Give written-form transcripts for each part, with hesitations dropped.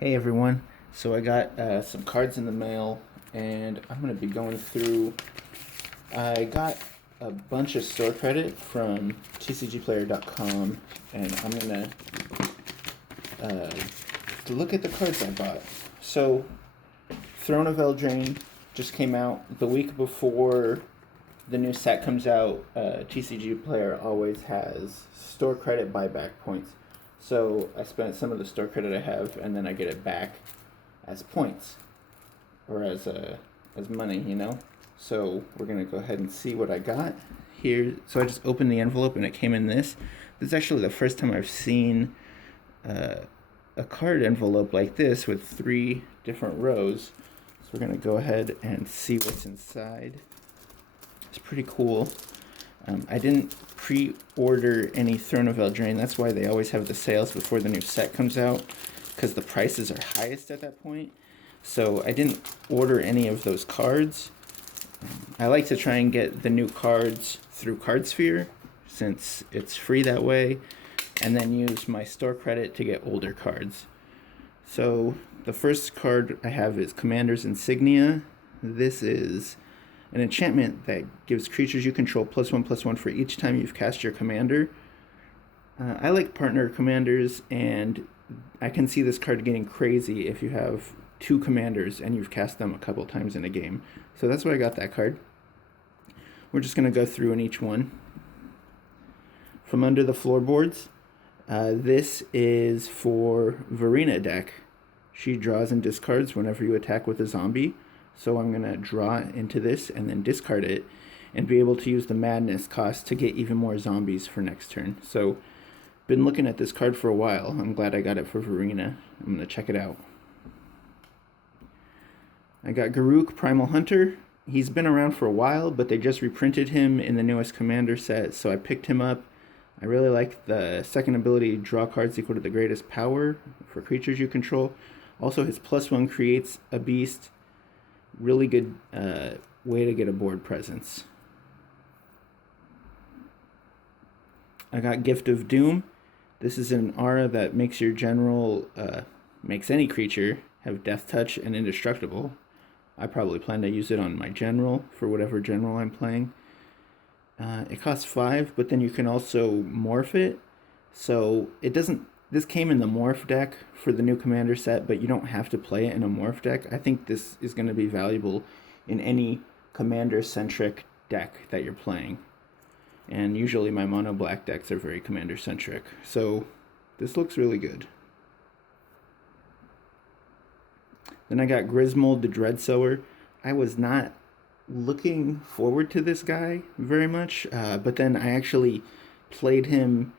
Hey everyone, so I got some cards in the mail and I'm going to be going through. I got a bunch of store credit from TCGPlayer.com and I'm going to look at the cards I bought. So, Throne of Eldraine just came out the week before the new set comes out. TCGPlayer always has store credit buyback points. So I spent some of the store credit I have, and then I get it back as points, or as money, you know. So we're gonna go ahead and see what I got here. So I just opened the envelope, and it came in this. This is actually the first time I've seen a card envelope like this with 3 different rows. So we're gonna go ahead and see what's inside. It's pretty cool. I didn't pre-order any Throne of Eldraine. That's why they always have the sales before the new set comes out, because the prices are highest at that point. So I didn't order any of those cards. I like to try and get the new cards through Cardsphere, since it's free that way, and then use my store credit to get older cards. So the first card I have is Commander's Insignia. This is an enchantment that gives creatures you control +1/+1 for each time you've cast your commander. I like partner commanders, and I can see this card getting crazy if you have 2 commanders and you've cast them a couple times in a game. So that's why I got that card. We're just going to go through in each one. From under the floorboards, this is for Verena deck. She draws and discards whenever you attack with a zombie. So I'm going to draw into this and then discard it and be able to use the madness cost to get even more zombies for next turn. So been looking at this card for a while. I'm glad I got it for Verena. I'm going to check it out. I got Garruk, Primal Hunter. He's been around for a while, but they just reprinted him in the newest Commander set, so I picked him up. I really like the second ability, draw cards equal to the greatest power for creatures you control. Also, his +1 creates a beast. Really good way to get a board presence. I got Gift of Doom. This is an aura that makes your general, makes any creature have Death Touch and Indestructible. I probably plan to use it on my general for whatever general I'm playing. It costs 5, but then you can also morph it. So it doesn't. This came in the morph deck for the new Commander set, but you don't have to play it in a morph deck. I think this is going to be valuable in any Commander-centric deck that you're playing. And usually my mono black decks are very Commander-centric. So this looks really good. Then I got Grismold the Dreadsower. I was not looking forward to this guy very much, but then I actually played him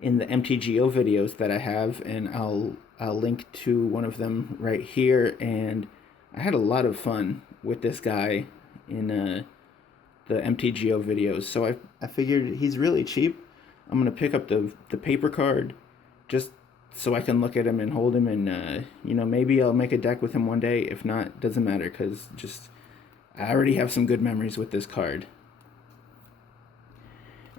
in the MTGO videos that I have, and I'll link to one of them right here. And I had a lot of fun with this guy in the MTGO videos. So I figured he's really cheap. I'm gonna pick up the paper card just so I can look at him and hold him, and maybe I'll make a deck with him one day. If not, doesn't matter, because I already have some good memories with this card.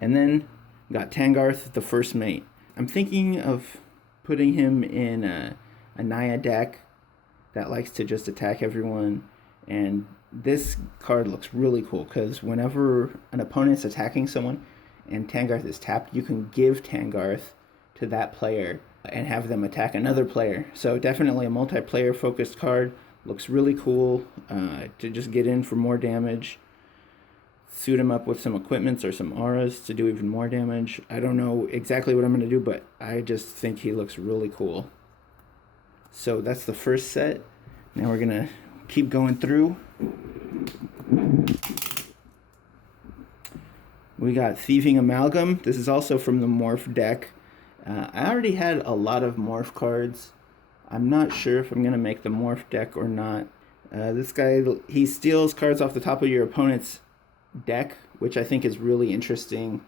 And then got Tangarth, the First Mate. I'm thinking of putting him in a Naya deck that likes to just attack everyone. And this card looks really cool, because whenever an opponent's attacking someone and Tangarth is tapped, you can give Tangarth to that player and have them attack another player. So definitely a multiplayer focused card. Looks really cool to just get in for more damage. Suit him up with some equipments or some auras to do even more damage. I don't know exactly what I'm going to do, but I just think he looks really cool. So that's the first set. Now we're going to keep going through. We got Thieving Amalgam. This is also from the Morph deck. I already had a lot of Morph cards. I'm not sure if I'm going to make the Morph deck or not. This guy, he steals cards off the top of your opponent's deck, which I think is really interesting.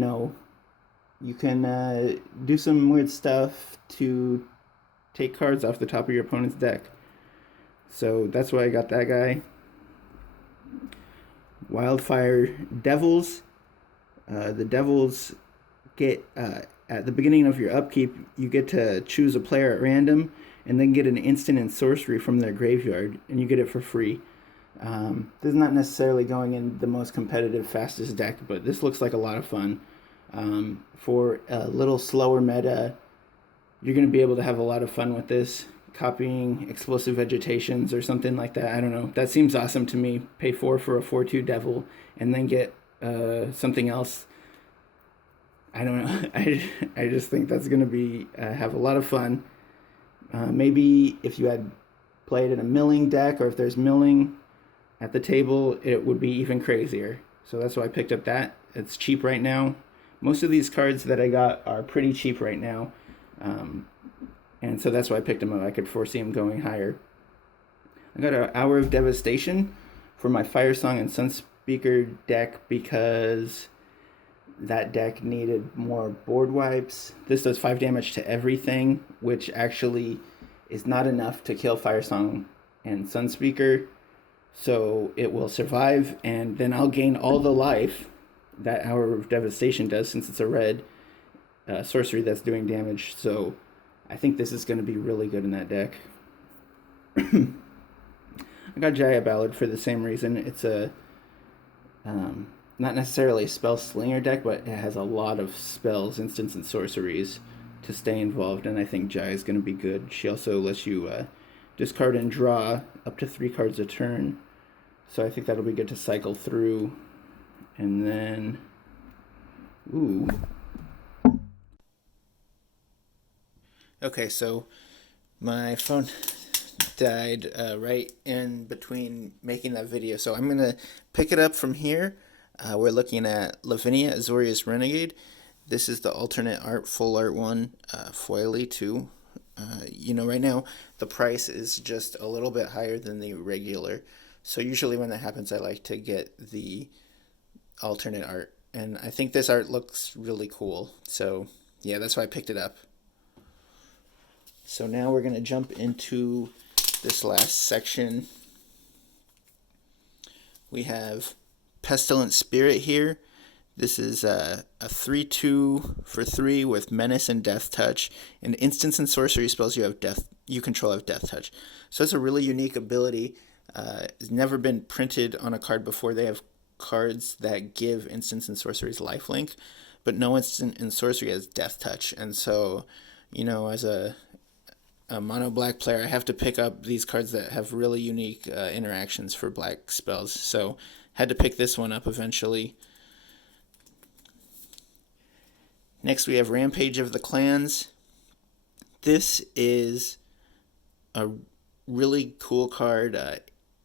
You can do some weird stuff to take cards off the top of your opponent's deck. So that's why I got that guy. Wildfire Devils. The Devils get at the beginning of your upkeep, you get to choose a player at random and then get an instant and sorcery from their graveyard, and you get it for free. This is not necessarily going in the most competitive, fastest deck, but this looks like a lot of fun. For a little slower meta, you're going to be able to have a lot of fun with this. Copying explosive vegetations or something like that. I don't know. That seems awesome to me. Pay 4 for a 4/2 devil and then get something else. I don't know. I just think that's going to be have a lot of fun. Maybe if you had played in a milling deck, or if there's milling at the table, it would be even crazier. So that's why I picked up that. It's cheap right now. Most of these cards that I got are pretty cheap right now. And so that's why I picked them up. I could foresee them going higher. I got an Hour of Devastation for my Firesong and Sunspeaker deck because that deck needed more board wipes. This does 5 damage to everything, which actually is not enough to kill Firesong and Sunspeaker. So it will survive, and then I'll gain all the life that Hour of Devastation does, since it's a red sorcery that's doing damage. So I think this is going to be really good in that deck. I got Jaya Ballad for the same reason. It's a not necessarily a spell slinger deck, but it has a lot of spells, instants, and sorceries to stay involved, and I think Jaya is going to be good. She also lets you discard and draw up to 3 cards a turn, so I think that'll be good to cycle through. And then, ooh. Okay, so my phone died right in between making that video, so I'm going to pick it up from here. We're looking at Lavinia, Azorius Renegade. This is the alternate art, full art one, foily too. Right now the price is just a little bit higher than the regular. So usually when that happens, I like to get the alternate art. And I think this art looks really cool. So yeah, that's why I picked it up. So now we're going to jump into this last section. We have Pestilent Spirit here. This is a 3/2 for 3 with Menace and Death Touch. And instants and sorcery spells you control have Death Touch. So it's a really unique ability. It's never been printed on a card before. They have cards that give instants and sorceries lifelink, but no instant and sorcery has Death Touch. And so, as a mono black player, I have to pick up these cards that have really unique interactions for black spells. So had to pick this one up eventually. Next we have Rampage of the Clans. This is a really cool card.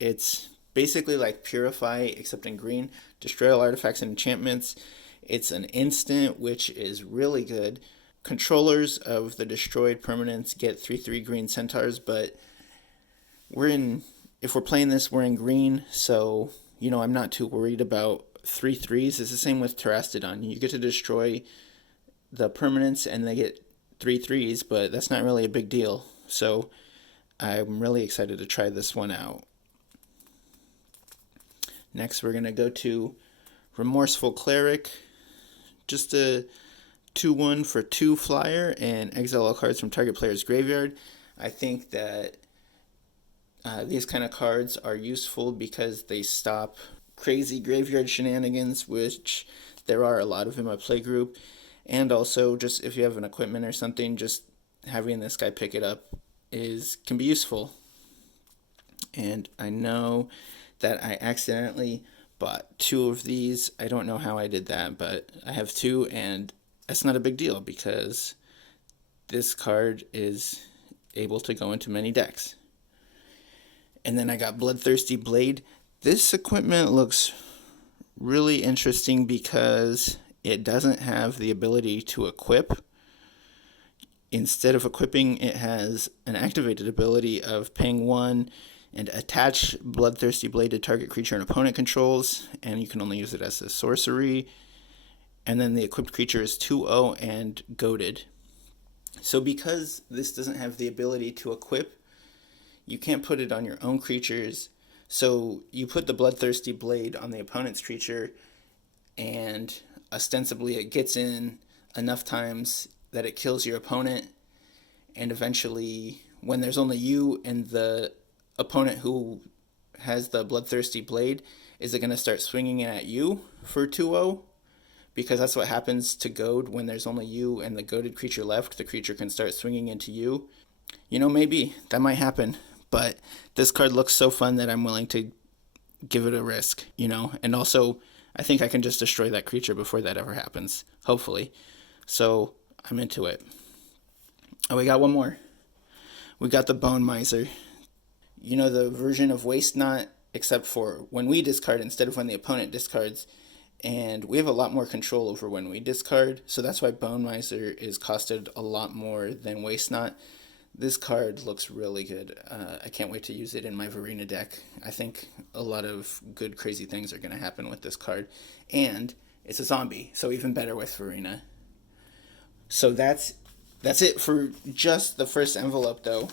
It's basically like Purify, except in green. Destroy all artifacts and enchantments. It's an instant, which is really good. Controllers of the destroyed permanents get 3/3 green centaurs, but if we're playing this, we're in green, so I'm not too worried about 3/3s. It's the same with Terastodon. You get to destroy the permanents and they get 3/3s, but that's not really a big deal. So I'm really excited to try this one out. Next we're going to go to Remorseful Cleric. Just a 2/1 for 2 flyer and exile all cards from target player's graveyard. I think that these kind of cards are useful because they stop crazy graveyard shenanigans, which there are a lot of in my play group. And also, just if you have an equipment or something, just having this guy pick it up can be useful. And I know that I accidentally bought 2 of these. I don't know how I did that, but I have 2, and that's not a big deal because this card is able to go into many decks. And then I got Bloodthirsty Blade. This equipment looks really interesting because it doesn't have the ability to equip. Instead of equipping, it has an activated ability of paying 1 and attach Bloodthirsty Blade to target creature an opponent controls, and you can only use it as a sorcery. And then the equipped creature is 2/0 and goaded. So because this doesn't have the ability to equip, you can't put it on your own creatures. So you put the Bloodthirsty Blade on the opponent's creature, and ostensibly it gets in enough times that it kills your opponent, and eventually, when there's only you and the opponent who has the Bloodthirsty Blade, is it going to start swinging it at you for 2-0? Because that's what happens to Goad when there's only you and the goaded creature left. The creature can start swinging into you. Maybe that might happen, but this card looks so fun that I'm willing to give it a risk, and also I think I can just destroy that creature before that ever happens, hopefully. So I'm into it. Oh, we got one more. We got the Bone Miser. The version of Waste Not, except for when we discard instead of when the opponent discards. And we have a lot more control over when we discard, so that's why Bone Miser is costed a lot more than Waste Not. This card looks really good. I can't wait to use it in my Varina deck. I think a lot of good, crazy things are going to happen with this card. And it's a zombie, so even better with Varina. So that's it for just the first envelope, though.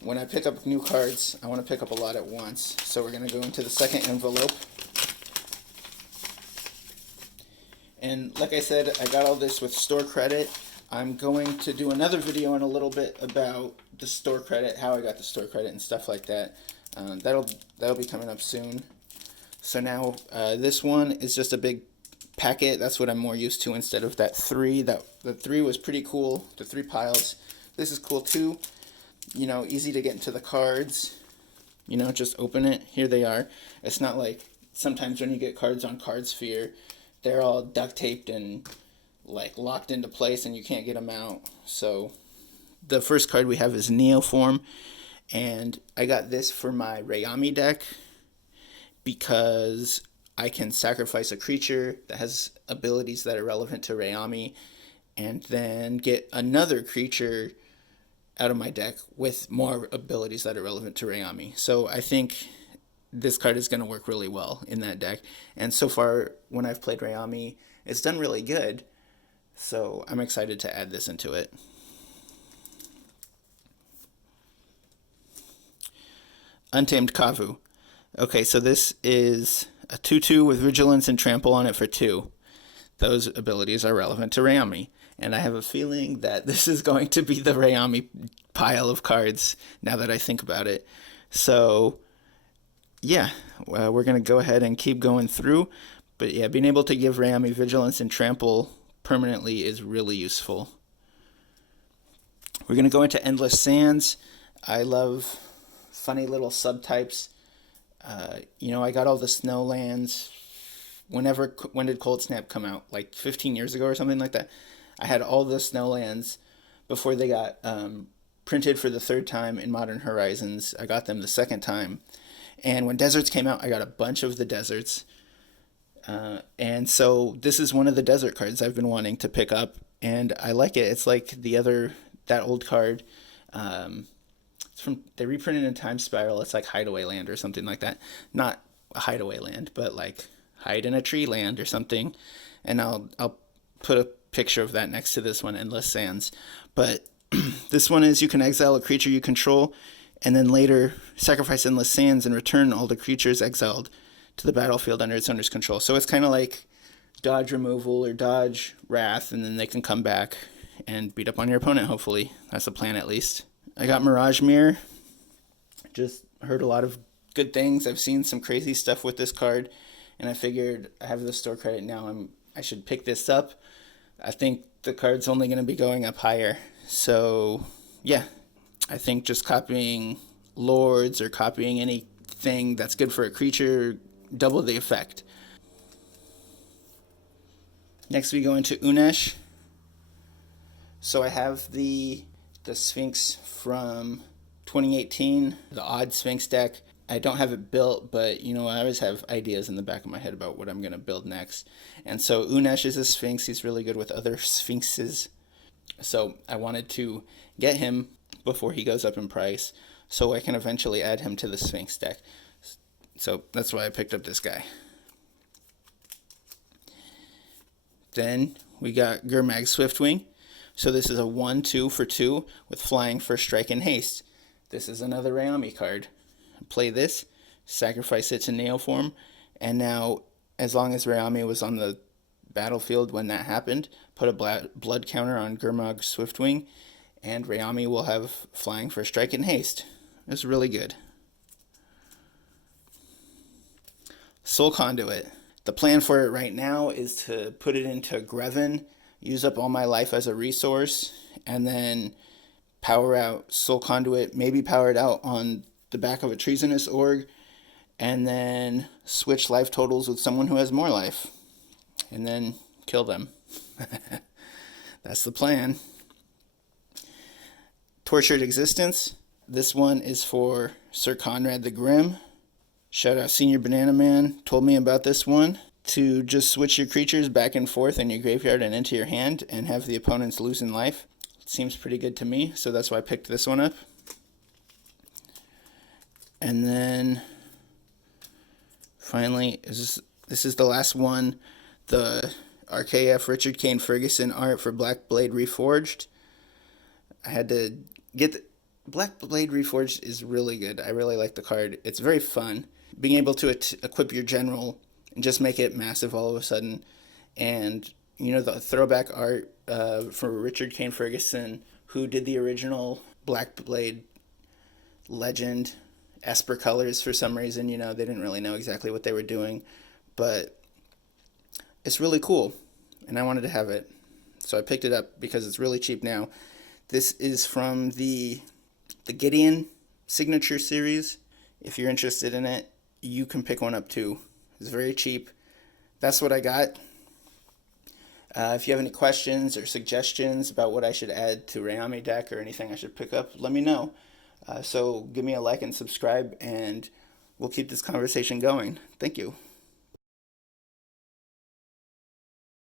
When I pick up new cards, I want to pick up a lot at once. So we're going to go into the second envelope. And like I said, I got all this with store credit. I'm going to do another video in a little bit about the store credit, how I got the store credit and stuff like that. That'll be coming up soon. So now this one is just a big packet. That's what I'm more used to instead of that 3. The 3 was pretty cool, the 3 piles. This is cool too. Easy to get into the cards. Just open it. Here they are. It's not like sometimes when you get cards on Cardsphere, they're all duct taped and like locked into place and you can't get them out. So the first card we have is Neoform, and I got this for my Rayami deck because I can sacrifice a creature that has abilities that are relevant to Rayami and then get another creature out of my deck with more abilities that are relevant to Rayami. So I think this card is going to work really well in that deck. And so far, when I've played Rayami, it's done really good. So I'm excited to add this into it. Untamed Kavu. Okay, so this is a 2/2 with Vigilance and Trample on it for 2. Those abilities are relevant to Rayami. And I have a feeling that this is going to be the Rayami pile of cards now that I think about it. So yeah, we're going to go ahead and keep going through. But yeah, being able to give Rayami Vigilance and Trample permanently is really useful. We're going to go into Endless Sands. I love funny little subtypes. I got all the Snowlands. When did Cold Snap come out? Like 15 years ago or something like that. I had all the Snowlands before they got printed for the 3rd time in Modern Horizons. I got them the 2nd time. And when Deserts came out, I got a bunch of the Deserts. And so this is one of the desert cards I've been wanting to pick up. And I like it. It's like that old card. They reprinted in Time Spiral. It's like Hideaway Land or something like that. Not a Hideaway Land, but like Hide in a Tree Land or something. And I'll put a picture of that next to this one, Endless Sands. But this one is you can exile a creature you control and then later sacrifice Endless Sands and return all the creatures exiled to the battlefield under its owner's control. So it's kind of like dodge removal or dodge wrath, and then they can come back and beat up on your opponent, hopefully. That's the plan, at least. I got Mirage Mirror. Just heard a lot of good things. I've seen some crazy stuff with this card, and I figured I have the store credit now. I should pick this up. I think the card's only going to be going up higher. So, yeah. I think just copying Lords or copying anything that's good for a creature, double the effect. Next we go into Unesh. So I have the Sphinx from 2018, the Odd Sphinx deck. I don't have it built, but I always have ideas in the back of my head about what I'm going to build next. And so Unesh is a Sphinx. He's really good with other Sphinxes. So I wanted to get him before he goes up in price so I can eventually add him to the Sphinx deck. So that's why I picked up this guy. Then we got Gurmag Swiftwing. So this is a 1/2 for 2 with flying, first strike, and haste. This is another Rayami card. Play this, sacrifice it to Neoform, and now as long as Rayami was on the battlefield when that happened. Put a blood counter on Gurmag Swiftwing, and Rayami will have flying for strike and haste. It was really good. Soul Conduit. The plan for it right now is to put it into Greven, use up all my life as a resource, and then power out Soul Conduit, maybe power it out on the back of a Treasonous Org, and then switch life totals with someone who has more life, and then kill them. That's the plan. Tortured Existence. This one is for Sir Conrad the Grim. Shout out Senior Banana Man, told me about this one. To just switch your creatures back and forth in your graveyard and into your hand and have the opponents lose in life. Seems pretty good to me, so that's why I picked this one up. And then finally, this is the last one, the RKF Richard Kane Ferguson art for Black Blade Reforged. I had to get the Black Blade Reforged is really good. I really like the card. It's very fun. Being able to equip your general and just make it massive all of a sudden. And you know, the throwback art for Richard Kane Ferguson, who did the original Black Blade Legend Esper colors for some reason. You know, they didn't really know exactly what they were doing, but it's really cool, and I wanted to have it, so I picked it up because it's really cheap now. This is from the Gideon Signature Series. If you're interested in it, you can pick one up too. It's very cheap. That's what I got. If you have any questions or suggestions about what I should add to Rayami deck or anything I should pick up, let me know. So give me a like and subscribe, and we'll keep this conversation going. Thank you.